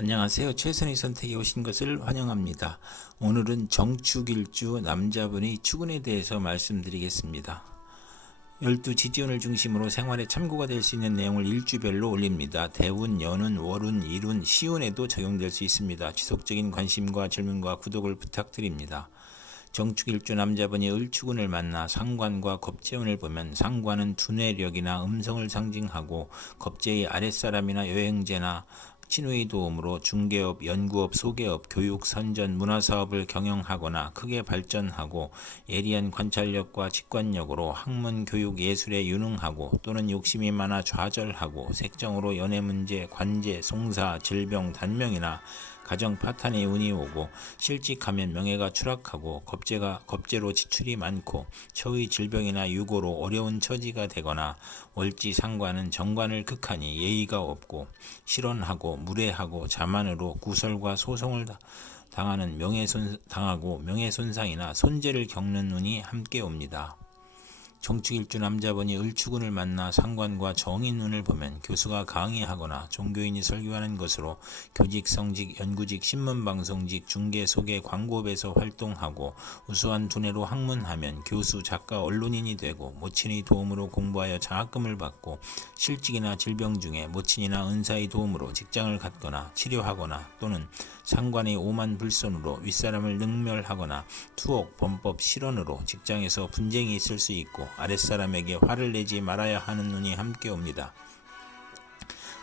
안녕하세요. 최선의 선택에 오신 것을 환영합니다. 오늘은 정축일주 남자분의 축운에 대해서 말씀드리겠습니다. 12지지운을 중심으로 생활에 참고가 될 수 있는 내용을 일주별로 올립니다. 대운, 연운, 월운, 일운, 시운에도 적용될 수 있습니다. 지속적인 관심과 질문과 구독을 부탁드립니다. 정축일주 남자분이 을축운을 만나 상관과 겁재운을 보면 상관은 두뇌력이나 음성을 상징하고 겁재의 아랫사람이나 여행제나 친구의 도움으로 중개업, 연구업, 소개업, 교육, 선전, 문화사업을 경영하거나 크게 발전하고 예리한 관찰력과 직관력으로 학문, 교육, 예술에 유능하고 또는 욕심이 많아 좌절하고 색정으로 연애문제, 관제, 송사, 질병, 단명이나 가정 파탄의 운이 오고 실직하면 명예가 추락하고 겁재로 지출이 많고 처의 질병이나 유고로 어려운 처지가 되거나 월지 상관은 정관을 극하니 예의가 없고 실언하고 무례하고 자만으로 구설과 소송을 당하는 명예손상이나 손재를 겪는 운이 함께 옵니다. 정축일주 남자분이 을축운을 만나 상관과 정인운을 보면 교수가 강의하거나 종교인이 설교하는 것으로 교직, 성직, 연구직, 신문방송직, 중개, 소개, 광고업에서 활동하고 우수한 두뇌로 학문하면 교수, 작가, 언론인이 되고 모친의 도움으로 공부하여 장학금을 받고 실직이나 질병 중에 모친이나 은사의 도움으로 직장을 갖거나 치료하거나 또는 상관의 오만 불손으로 윗사람을 능멸하거나 투옥, 범법, 실언으로 직장에서 분쟁이 있을 수 있고 아랫사람에게 화를 내지 말아야 하는 눈이 함께 옵니다.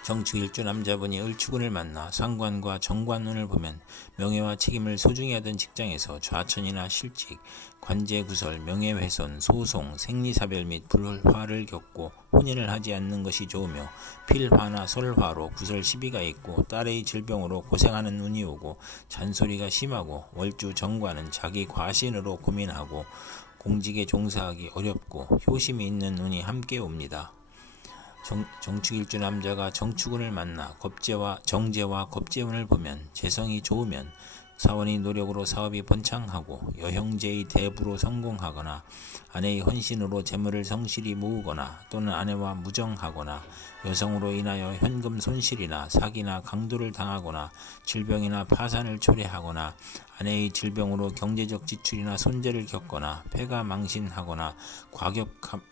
정축일주 남자분이 을축운을 만나 상관과 정관운을 보면 명예와 책임을 소중히 하던 직장에서 좌천이나 실직, 관제구설, 명예훼손, 소송, 생리사별 및 불화를 겪고 혼인을 하지 않는 것이 좋으며 필화나 설화로 구설 시비가 있고 딸의 질병으로 고생하는 운이 오고 잔소리가 심하고 월주 정관은 자기 과신으로 고민하고 공직에 종사하기 어렵고 효심이 있는 운이 함께 옵니다. 정축일주 남자가 정축운을 만나 정제와 겁재운을 보면 재성이 좋으면 사원의 노력으로 사업이 번창하고 여형제의 대부로 성공하거나 아내의 헌신으로 재물을 성실히 모으거나 또는 아내와 무정하거나 여성으로 인하여 현금 손실이나 사기나 강도를 당하거나 질병이나 파산을 초래하거나 아내의 질병으로 경제적 지출이나 손재를 겪거나 폐가 망신하거나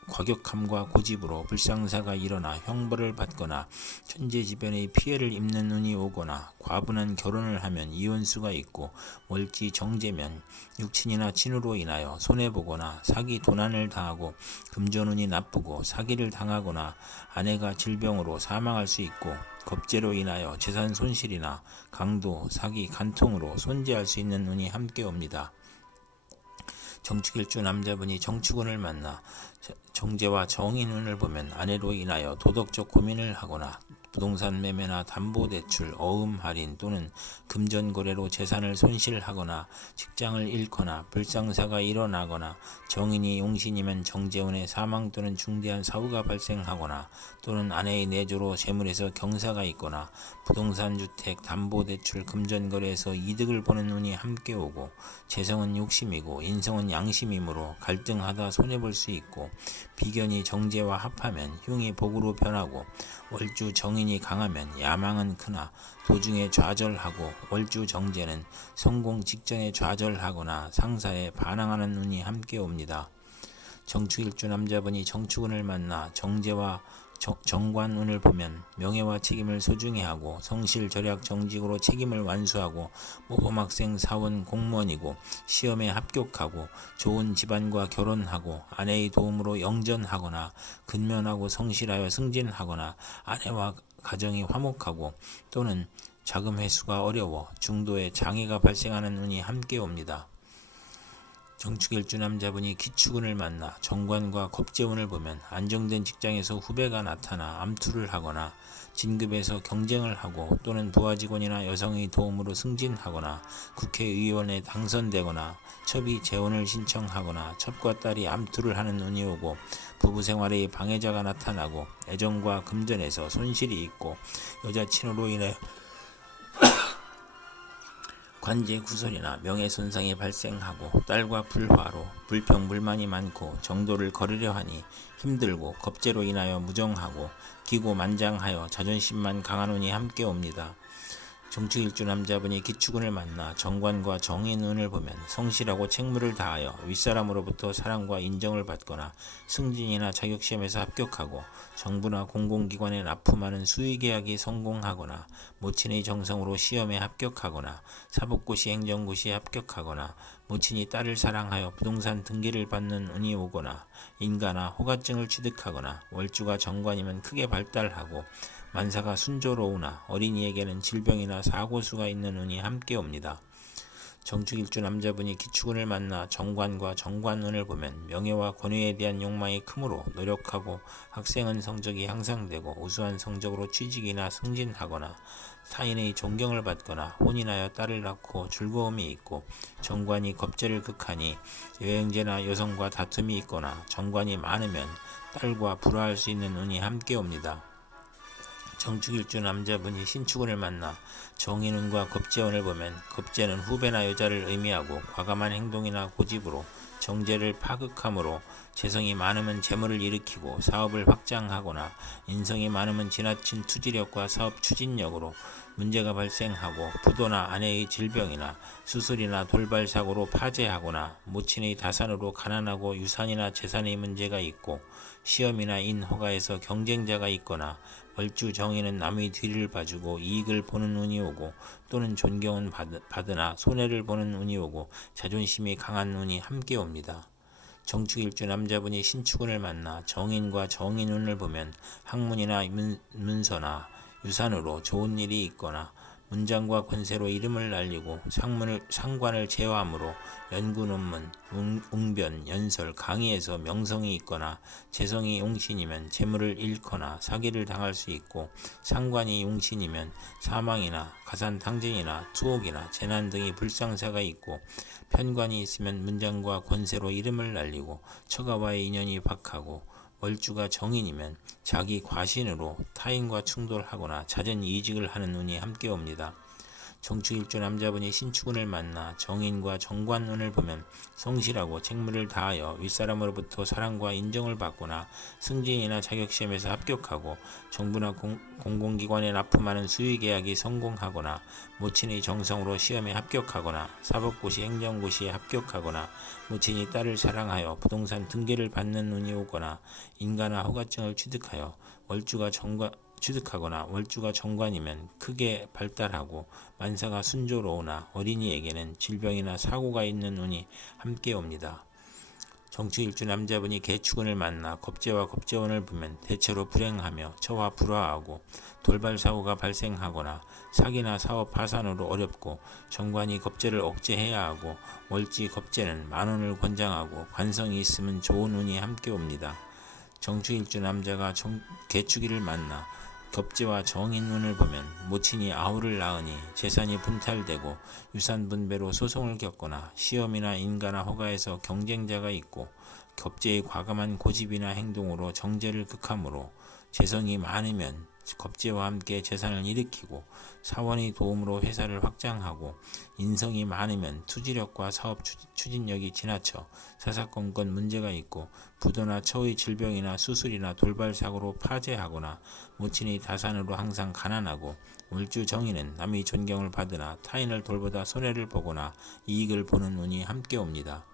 과격함과 고집으로 불상사가 일어나 형벌을 받거나 천재지변의 피해를 입는 운이 오거나 과분한 결혼을 하면 이혼수가 있고 월지 정제면 육친이나 친으로 인하여 손해보거나 사기 도난을 당하고 금전운이 나쁘고 사기를 당하거나 아내가 질병으로 사망할 수 있고 겁재로 인하여 재산 손실이나 강도, 사기, 간통으로 손재할 수 있는 운이 함께 옵니다. 정축일주 남자분이 정축운을 만나 정제와 정인운을 보면 아내로 인하여 도덕적 고민을 하거나 부동산 매매나 담보대출, 어음 할인 또는 금전거래로 재산을 손실하거나 직장을 잃거나 불상사가 일어나거나 정인이 용신이면 정재운의 사망 또는 중대한 사고가 발생하거나 또는 아내의 내조로 재물에서 경사가 있거나 부동산 주택, 담보대출, 금전거래에서 이득을 보는 운이 함께 오고 재성은 욕심이고 인성은 양심이므로 갈등하다 손해볼 수 있고 비견이 정제와 합하면 흉이 복으로 변하고 월주 정인이 강하면 야망은 크나 도중에 좌절하고 월주 정제는 성공 직전에 좌절하거나 상사에 반항하는 운이 함께 옵니다. 정축일주 남자분이 정축운을 만나 정제와 정관운을 보면 명예와 책임을 소중히 하고 성실, 절약, 정직으로 책임을 완수하고 모범학생, 사원, 공무원이고 시험에 합격하고 좋은 집안과 결혼하고 아내의 도움으로 영전하거나 근면하고 성실하여 승진하거나 아내와 가정이 화목하고 또는 자금 회수가 어려워 중도에 장애가 발생하는 운이 함께 옵니다. 정축일주 남자분이 기축운을 만나 정관과 겁재운을 보면 안정된 직장에서 후배가 나타나 암투를 하거나 진급에서 경쟁을 하고 또는 부하직원이나 여성의 도움으로 승진하거나 국회의원에 당선되거나 첩이 재혼을 신청하거나 첩과 딸이 암투를 하는 운이 오고 부부생활에 방해자가 나타나고 애정과 금전에서 손실이 있고 여자친으로 인해 관제 구설이나 명예손상이 발생하고 딸과 불화로 불평불만이 많고 정도를 거르려 하니 힘들고 겁재로 인하여 무정하고 기고만장하여 자존심만 강한 운이 함께 옵니다. 정축일주 남자분이 기축운을 만나 정관과 정인 운을 보면 성실하고 책무를 다하여 윗사람으로부터 사랑과 인정을 받거나 승진이나 자격시험에서 합격하고 정부나 공공기관에 납품하는 수의계약이 성공하거나 모친의 정성으로 시험에 합격하거나 사법고시 행정고시에 합격하거나 모친이 딸을 사랑하여 부동산 등기를 받는 운이 오거나 인가나 허가증을 취득하거나 월주가 정관이면 크게 발달하고 만사가 순조로우나 어린이에게는 질병이나 사고수가 있는 운이 함께 옵니다. 정축일주 남자분이 기축운을 만나 정관과 정관운을 보면 명예와 권위에 대한 욕망이 크므로 노력하고 학생은 성적이 향상되고 우수한 성적으로 취직이나 승진하거나 타인의 존경을 받거나 혼인하여 딸을 낳고 즐거움이 있고 정관이 겁재를 극하니 여행제나 여성과 다툼이 있거나 정관이 많으면 딸과 불화할 수 있는 운이 함께 옵니다. 정축일주 남자분이 신축운을 만나 정인운과 겁재운을 보면 겁재는 후배나 여자를 의미하고 과감한 행동이나 고집으로 정제를 파극함으로 재성이 많으면 재물을 일으키고 사업을 확장하거나 인성이 많으면 지나친 투지력과 사업 추진력으로 문제가 발생하고 부도나 아내의 질병이나 수술이나 돌발 사고로 파재하거나 모친의 다산으로 가난하고 유산이나 재산의 문제가 있고 시험이나 인허가에서 경쟁자가 있거나 월주 정인은 남의 뒤를 봐주고 이익을 보는 운이 오고 또는 존경은 받으나 손해를 보는 운이 오고 자존심이 강한 운이 함께 옵니다. 정축일주 남자분이 신축운을 만나 정인과 정인운을 보면 학문이나 문서나 유산으로 좋은 일이 있거나 문장과 권세로 이름을 날리고 상관을 제어함으로 연구 논문, 웅변, 연설, 강의에서 명성이 있거나 재성이 용신이면 재물을 잃거나 사기를 당할 수 있고 상관이 용신이면 사망이나 가산탕진이나 투옥이나 재난 등의 불상사가 있고 편관이 있으면 문장과 권세로 이름을 날리고 처가와의 인연이 박하고 월주가 정인이면 자기 과신으로 타인과 충돌하거나 잦은 이직을 하는 운이 함께 옵니다. 정축일주 남자분이 신축운을 만나 정인과 정관운을 보면 성실하고 책무를 다하여 윗사람으로부터 사랑과 인정을 받거나 승진이나 자격시험에서 합격하고 정부나 공공기관에 납품하는 수의계약이 성공하거나 모친의 정성으로 시험에 합격하거나 사법고시 행정고시에 합격하거나 모친이 딸을 사랑하여 부동산 등기를 받는 운이 오거나 인가나 허가증을 취득하거나 월주가 정관이면 크게 발달하고 만사가 순조로우나 어린이에게는 질병이나 사고가 있는 운이 함께 옵니다. 정축일주 남자분이 개축운을 만나 겁재와 겁재운을 보면 대체로 불행하며 처와 불화하고 돌발 사고가 발생하거나 사기나 사업 파산으로 어렵고 정관이 겁재를 억제해야 하고 월지 겁재는 만운을 권장하고 관성이 있으면 좋은 운이 함께 옵니다. 정축일주 남자가 개축일을 만나 겁재와 정인운을 보면 모친이 아우를 낳으니 재산이 분탈되고 유산 분배로 소송을 겪거나 시험이나 인가나 허가에서 경쟁자가 있고 겁재의 과감한 고집이나 행동으로 정제를 극함으로 재성이 많으면 겁재와 함께 재산을 일으키고 사원의 도움으로 회사를 확장하고 인성이 많으면 투지력과 사업 추진력이 지나쳐 사사건건 문제가 있고 부도나 처의 질병이나 수술이나 돌발 사고로 파재하거나 모친의 다산으로 항상 가난하고 월주 정인은 남의 존경을 받으나 타인을 돌보다 손해를 보거나 이익을 보는 운이 함께 옵니다.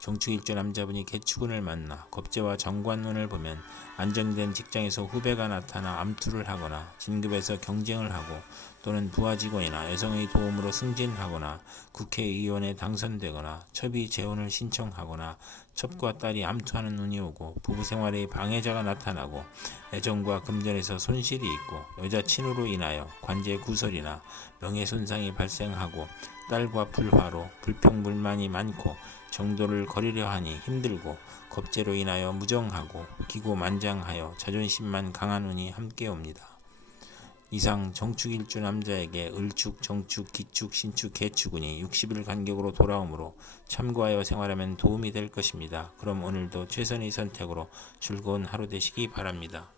정축일주 남자분이 개축운을 만나 겁재와 정관운을 보면 안정된 직장에서 후배가 나타나 암투를 하거나 진급에서 경쟁을 하고 또는 부하 직원이나 여성의 도움으로 승진하거나 국회의원에 당선되거나 첩의 재혼을 신청하거나 첩과 딸이 암투하는 운이 오고 부부생활에 방해자가 나타나고 애정과 금전에서 손실이 있고 여자 친으로 인하여 관제 구설이나 명예손상이 발생하고 딸과 불화로 불평불만이 많고 정도를 거리려 하니 힘들고 겁재로 인하여 무정하고 기고만장하여 자존심만 강한 운이 함께 옵니다. 이상 정축일주 남자에게 을축, 정축, 기축, 신축, 개축운이 60일 간격으로 돌아오므로 참고하여 생활하면 도움이 될 것입니다. 그럼 오늘도 최선의 선택으로 즐거운 하루 되시기 바랍니다.